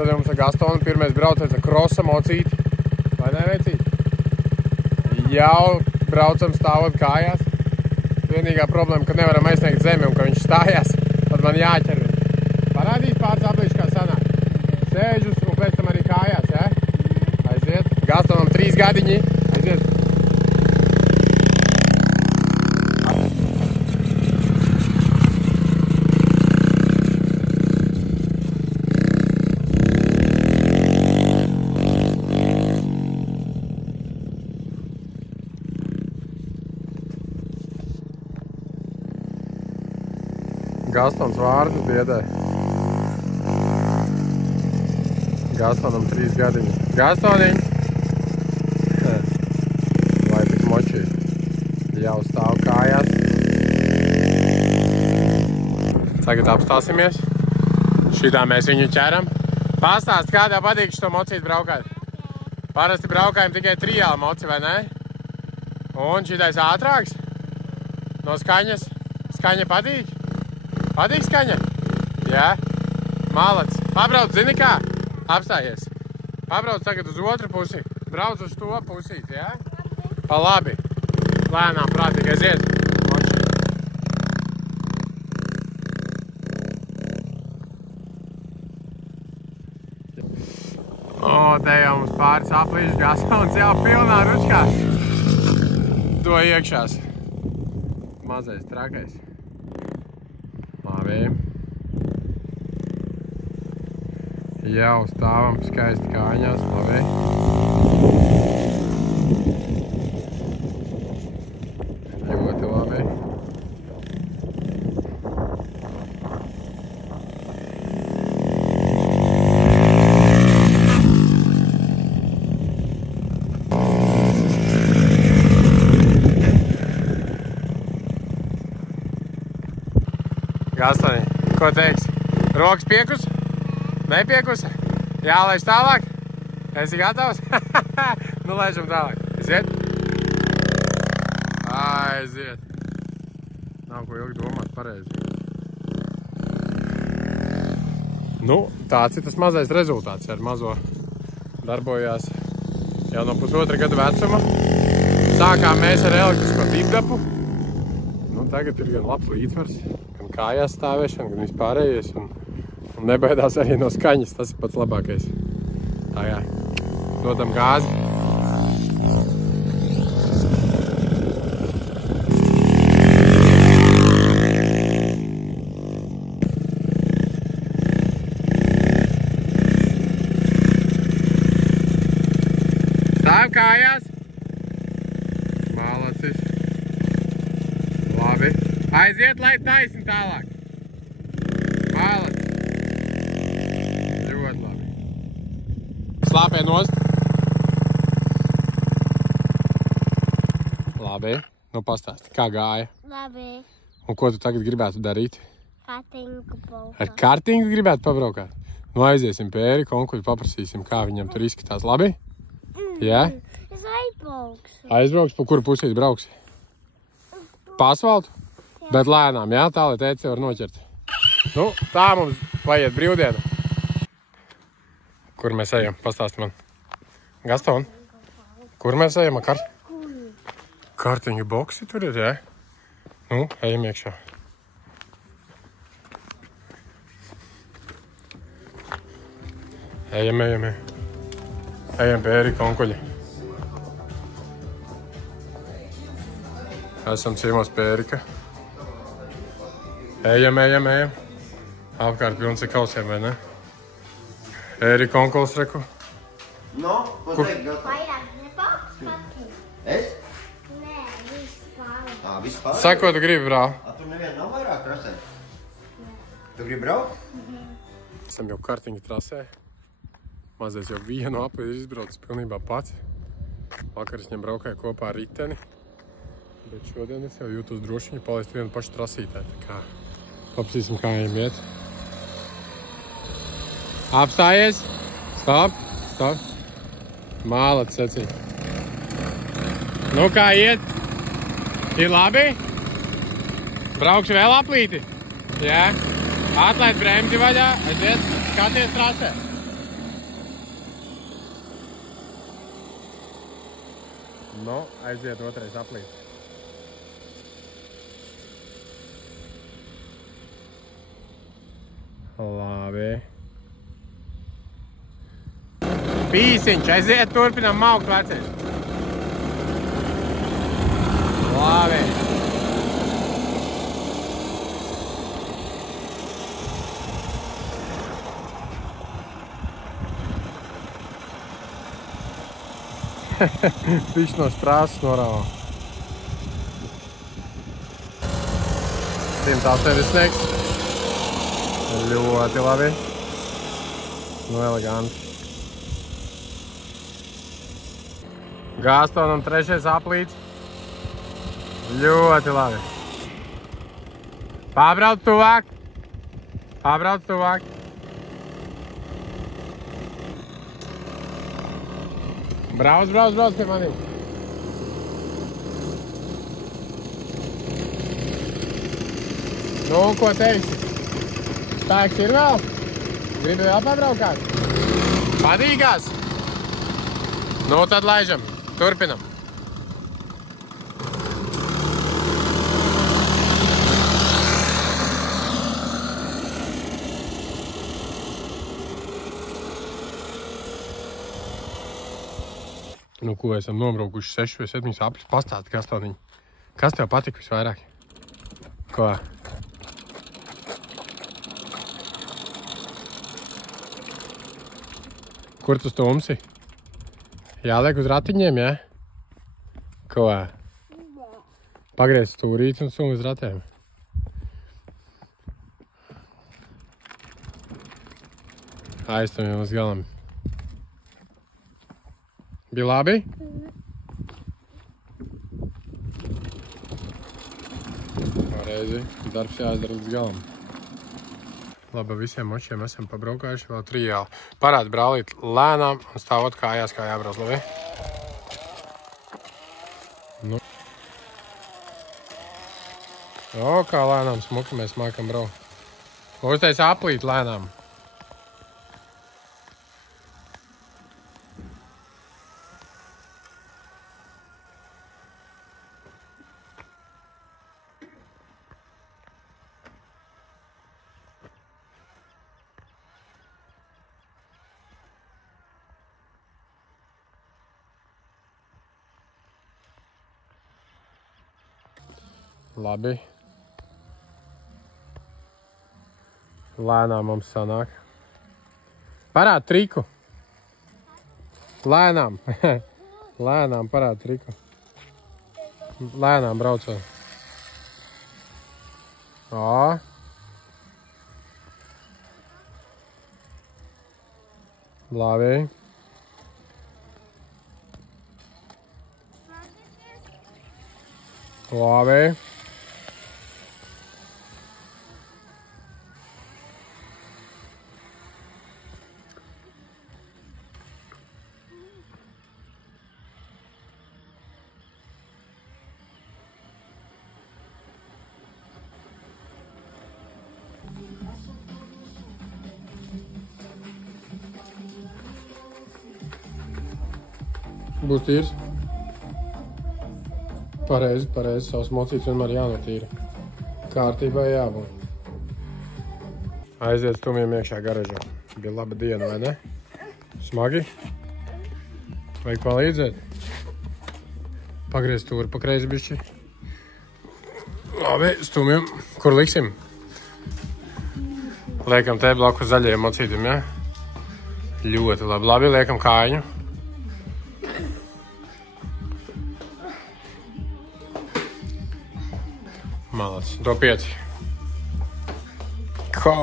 Šodien mums ar Gastonu pirmais braucējs ar krosa mocīti. Vai ne, vecīt? Jau braucam stāvot kājās. Vienīgā problēma, ka nevaram aizsniegt zemi un ka viņš stājās, tad man jāķer viņu. Parādīs pāris aplīši, kā sanāk. Sēžus un pēc tam arī kājās, ja? Aiziet. Gastonam 3 gadiņi. Aiziet. Gastons vārdus biedē. Gastonam 3 gadiņi. Gastoniņ! Vai tik močī. Jau stāv kājās. Tagad apstāsimies. Šitā mēs viņu ķeram. Pastāst, kādā patīk šo mocīt braukāt? Parasti braukājam tikai trijāli moci, vai ne? Un šitais ātrāks? No skaņas? Skaņa patīk? Patīk skaņa? Jā? Malac. Pabrauc, zini kā? Apstājies. Pabrauc tagad uz otru pusi. Brauc uz to pusīt, jā? Pa labi. Lēnām prātīgi aiziet. O, te jau mums pāris aplīšas Gastons jau pilnā ručkā. To iekšās. Mazais trakais. Labi. Jau stāvam skaisti kājās, labi. Ļoti labi. Gastoni, ko teiks? Rokas piekus? Nepiekusi? Jālaiž tālāk? Esi gatavs? Nu, laižam tālāk. Aiziet? Aiziet. Nav ko ilgi domāt pareizi. Nu, tāds ir tas mazais rezultāts. Ar mazo darbojās jau no pusotra gada vecuma. Sākām mēs ar elektrisko dibdapu. Nu, tagad ir gan labs līdzsvars, gan kājās stāvēšana, gan vispārējais. Un nebaidās arī no skaņas, tas ir pats labākais. Tā jā, dodam gāzi. Stāv kājās. Malacis. Labi. Aiziet, lai taisni tālāk. Malacis. Slāpē nost. Labi. Nu pastāsti, kā gāja? Labi. Un ko tu tagad gribētu darīt? Kartingu braukāt. Ar kartingu gribētu pabraukāt? Nu aiziesim pie Ērika onkuļu, paprasīsim, kā viņam tur izskatās. Labi? Jā? Es aizbraukšu. Aizbrauks, pa kuru pusīt brauksi? Pa asfaltu? Bet lēnām, jā? Tā, lai tēti var noķert. Nu, tā mums paiet brīvdiena. Kur mēs ejam? Pastāsti man. Gaston? Kur mēs ejam ar kartiņu boksi tur ir, jā? Nu, ejam iekšā. Ejam. Ejam pie Ērika onkuļa. Esam ciemos pie Ērika. Ejam. Apkārt pilns ar kausiem, vai ne? Ērika onkuls reku. No, ko teikt, Gaston? Vairāk nepauks kartingu. Es? Nē, vispār. Vispār? Saka, ko tu gribi, brā? Tur neviena nav vairāk trasē? Tu gribi braukt? Esam jau kartiņu trasē. Mazais jau vienu apli ir izbraucis pilnībā pats. Vakar es viņam braukāju kopā ar riteni. Bet šodien es jau jūtos droši viņu palaist vienu pašu trasītē. Tā kā papasīsim, kā viņam iet. Apstājies. Stop. Mālac, secī. Nu, kā iet? Ir labi? Braukšu vēl aplīti? Jā. Atlaid bremzi vaļā. Aiziet, skaties trasē. Nu, aiziet otrais aplīt. Labi. Pīsiņš, aiziet, turpinam maukt vecais. Labi. Viņš no sprāsas norāvā. 180 sniegs. Ļoti labi. Nu, eleganti. Gāstonam 3. aplīts. Ļoti labi. Pārbrauc tuvāk. Pārbrauc tuvāk. Brauc, brauc, brauc pie maniem. Nu, ko teiksi? Spēks ir vēl? Gribi vēl pabraukāt? Padīgās? Nu, tad laižam. Turpinam. Nu, ko esam nobraukuši 6 vai 7 apļus pastāti, Gastoniņ. Kas tev patika visvairāk? Ko? Kur tu stumsi? Jāliek uz ratiņiem, ja? Ko? Pagriez stūrīts un stum uz ratiem. Aiztumjam uz galam. Bija labi? Pareizi. Darbs jāizdara līdz galam. Labi, visiem močiem esam pabraukājuši, vēl 3 jāli. Parādi brālīt lēnām un stāvot kājās, kā jābrauc, labi? Nu. O, kā lēnām smuki mēs mākam braukt. Uztais aplīt lēnām. Labi. Lēnām mums sanāk. Parād triku. Lēnām. Lēnām parād triku. Lēnām braucot. O. Labi. Labi. Būs tīrs? Pareizi, pareizi. Savs mocīts vienmēr jānotīra. Kārtībā jābūt. Aiziet stumjiem iekšā garažā. Bija laba diena, vai ne? Smagi? Vajag palīdzēt? Pagriez tūri pa kreisi bišķi. Labi, stumjiem. Kur liksim? Liekam te blakus zaļajiem mocītim, ja? Ļoti labi. Labi, liekam kājiņu. Malac, do 5. Ko?